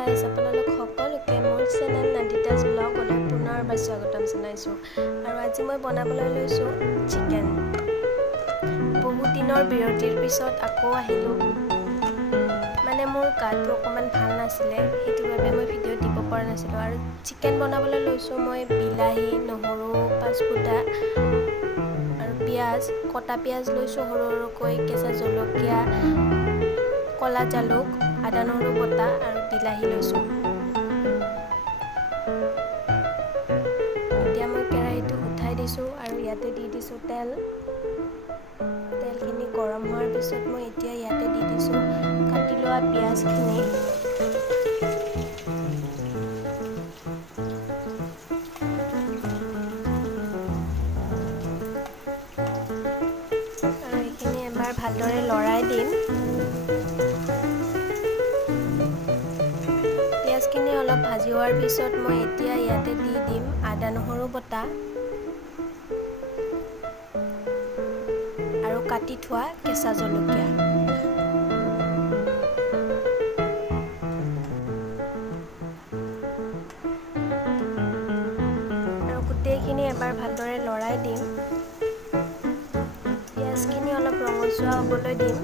Guys, আপোনালোক সকলোকে মোৰ চেনেল নান্দিতাছ ব্লগলৈ পুনৰবাৰ স্বাগতম জনাইছোঁ। আৰু আজি মই বনাবলৈ লৈছোঁ চিকেন। বহুত দিনৰ বিৰতিৰ পিছত আকৌ আহিলোঁ। মানে মোৰ গাটো অকণমান ভাল নাছিলে, সেইটো বাবে মই ভিডিঅ' দিব পৰা নাছিলোঁ। আৰু চিকেন বনাবলৈ লৈছোঁ মই বিলাহী, নহৰু, পাঁচফুটা আৰু পিঁয়াজ, কটা পিঁয়াজ লৈছোঁ সৰু সৰুকৈ, কেঁচা জলকীয়া, ক'লা জালুক, আদা নহৰু বটা আৰু বিলাহী লৈছোঁ। এতিয়া মই কেৰাহীটো উঠাই দিছোঁ আৰু ইয়াতে দি দিছোঁ তেল। তেলখিনি গৰম হোৱাৰ পিছত মই এতিয়া ইয়াতে দি দিছোঁ কাটি লোৱা পিঁয়াজখিনি। আৰু এইখিনি এবাৰ ভালদৰে লৰাই দিম। পিঁয়াজখিনি অলপ ভাজি হোৱাৰ পিছত মই এতিয়া ইয়াতে দি দিম আদা নহৰু বটা আৰু কাটি থোৱা কেঁচা জলকীয়া। আৰু গোটেইখিনি এবাৰ ভালদৰে লৰাই দিম। পিঁয়াজখিনি অলপ ৰঙচুৱা হ'বলৈ দিম।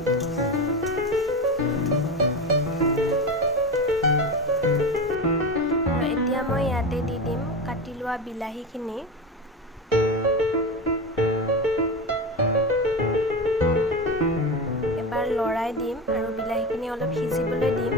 এতিয়া মই ইয়াতে দি দিম কাটি লোৱা বিলাহীখিনি। এবাৰ লৰাই দিম আৰু বিলাহীখিনি অলপ সিজিবলৈ দিম।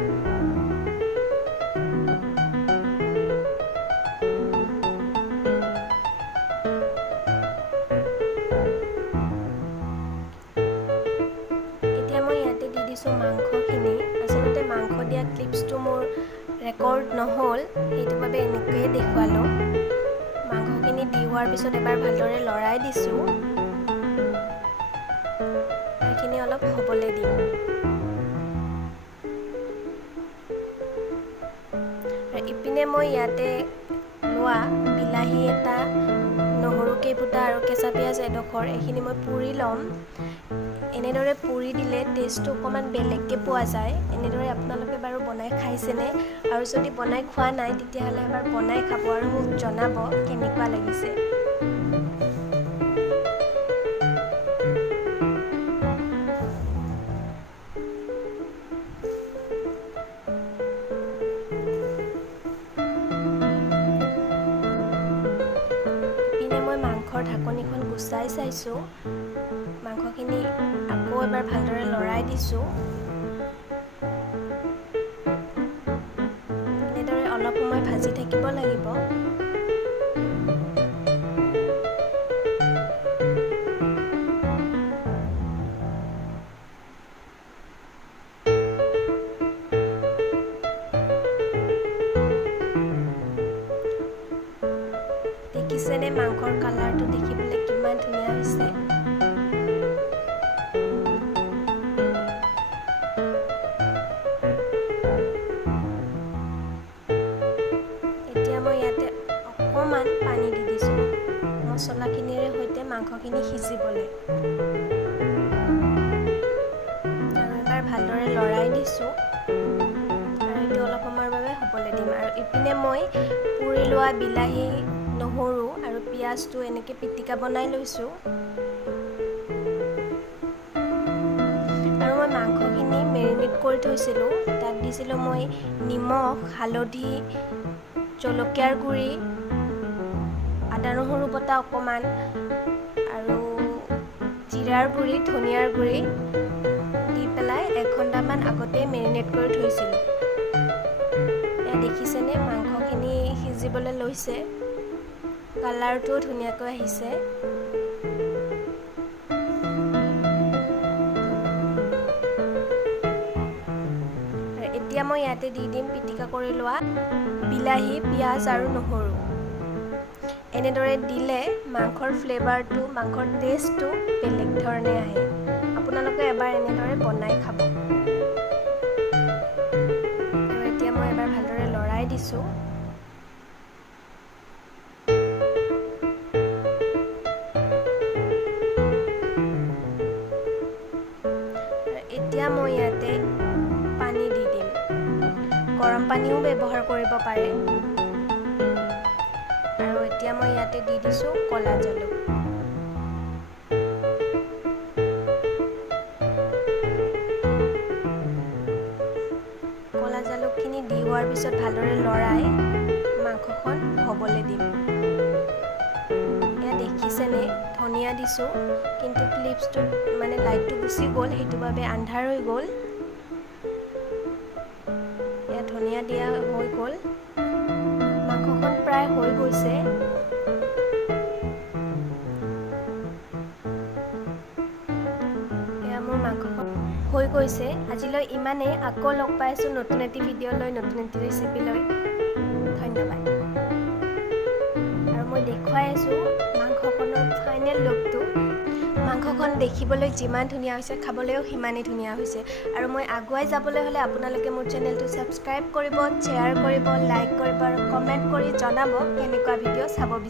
এতিয়া মই ইয়াতে দি দিছোঁ মাংসখিনি। আচলতে মাংস দিয়া ক্লিপছটো মোৰ ৰেকৰ্ড নহ'ল, সেইটো বাবে এনেকৈয়ে দেখুৱালোঁ। মাংসখিনি দি হোৱাৰ পিছত এবাৰ ভালদৰে লৰাই দিছোঁ। এইখিনি অলপ হ'বলৈ দিম। ইপিনে মই ইয়াতে লোৱা বিলাহী এটা, নহৰু কেইফুটা আৰু কেঁচা পিঁয়াজ এডোখৰ, এইখিনি মই পুৰি ল'ম। এনেদৰে পুৰি দিলে টেষ্টটো অকণমান বেলেগকৈ পোৱা যায়। এনেদৰে আপোনালোকে বাৰু বনাই খাইছেনে? আৰু যদি বনাই খোৱা নাই তেতিয়াহ'লে এবাৰ বনাই খাব আৰু মোক জনাব কেনেকুৱা লাগিছে। ইপিনে মই মাংসৰ ঢাকনিখন গুচাই চাইছোঁ। মাংসখিনি আকৌ এবাৰ ভালদৰে লৰাই দিছোঁ। এনেদৰে অলপ সময় ভাজি থাকিব লাগিব। দেখিছেনে মাংসৰ কালাৰটো দেখিবলৈ কিমান ধুনীয়া হৈছে? এতিয়া মই ইয়াতে অকণমান পানী দি দিছোঁ মছলাখিনিৰে সৈতে মাংসখিনি সিজিবলৈ। আৰু এবাৰ ভালদৰে লৰাই দিছোঁ আৰু এইটো অলপ সময়ৰ বাবে হ'বলৈ দিম। আৰু ইপিনে মই পুৰি লোৱা বিলাহী, নহৰু আৰু পিঁয়াজটো এনেকৈ পিটিকা বনাই লৈছোঁ। আৰু মই মাংসখিনি মেৰিনেট কৰি থৈছিলোঁ। তাত দিছিলোঁ মই নিমখ, হালধি, জলকীয়াৰ গুড়ি, আদা নহৰু বটা অকণমান আৰু জিৰাৰ গুড়ি, ধনিয়াৰ গুড়ি দি পেলাই 1 ঘণ্টামান আগতেই মেৰিনেট কৰি থৈছিলোঁ। এয়া দেখিছেনে মাংসখিনি সিজিবলৈ লৈছে। কালাৰটোও ধুনীয়াকৈ আহিছে। এতিয়া মই ইয়াতে দি দিম পিটিকা কৰি লোৱা বিলাহী, পিঁয়াজ আৰু নহৰু। এনেদৰে দিলে মাংসৰ ফ্লেভাৰটো, মাংসৰ টেষ্টটো বেলেগ ধৰণে আহে। আপোনালোকে এবাৰ এনেদৰে বনাই খাব। আৰু এতিয়া মই এবাৰ ভালদৰে লৰাই দিছোঁ। এতিয়া মই ইয়াতে পানী দি দিম। গৰম পানীও ব্যৱহাৰ কৰিব পাৰে। আৰু এতিয়া মই ইয়াতে দি দিছোঁ ক'লা জালুক। ক'লা জালুকখিনি দি হোৱাৰ পিছত ভালদৰে লৰাই মাংসখন হ'বলৈ দিম। এয়া দেখিছেনে, ধনিয়া দিছোঁ, কিন্তু ক্লিপছটোত মানে লাইটটো গুচি গ'ল, সেইটো বাবে আন্ধাৰ হৈ গ'ল। এয়া ধনিয়া দিয়া হৈ গ'ল, মাংসখন প্ৰায় হৈ গৈছে। এয়া মোৰ মাংসখন হৈ গৈছে। আজিলৈ ইমানেই। আকৌ লগ পাইছোঁ নতুন এটি ভিডিঅ' লৈ, নতুন এটি ৰেচিপি লৈ। ধন্যবাদ। আৰু মই দেখুৱাই আছোঁ মাংসখনৰ ফাইনেল লুকটো। মাংসখন দেখিবলৈ যিমান ধুনীয়া হৈছে, খাবলৈও সিমানেই ধুনীয়া হৈছে। আৰু মই আগুৱাই যাবলৈ হ'লে আপোনালোকে মোৰ চেনেলটো ছাবস্ক্ৰাইব কৰিব, শ্বেয়াৰ কৰিব, লাইক কৰিব আৰু কমেণ্ট কৰি জনাব কেনেকুৱা ভিডিঅ' চাব বিচাৰে।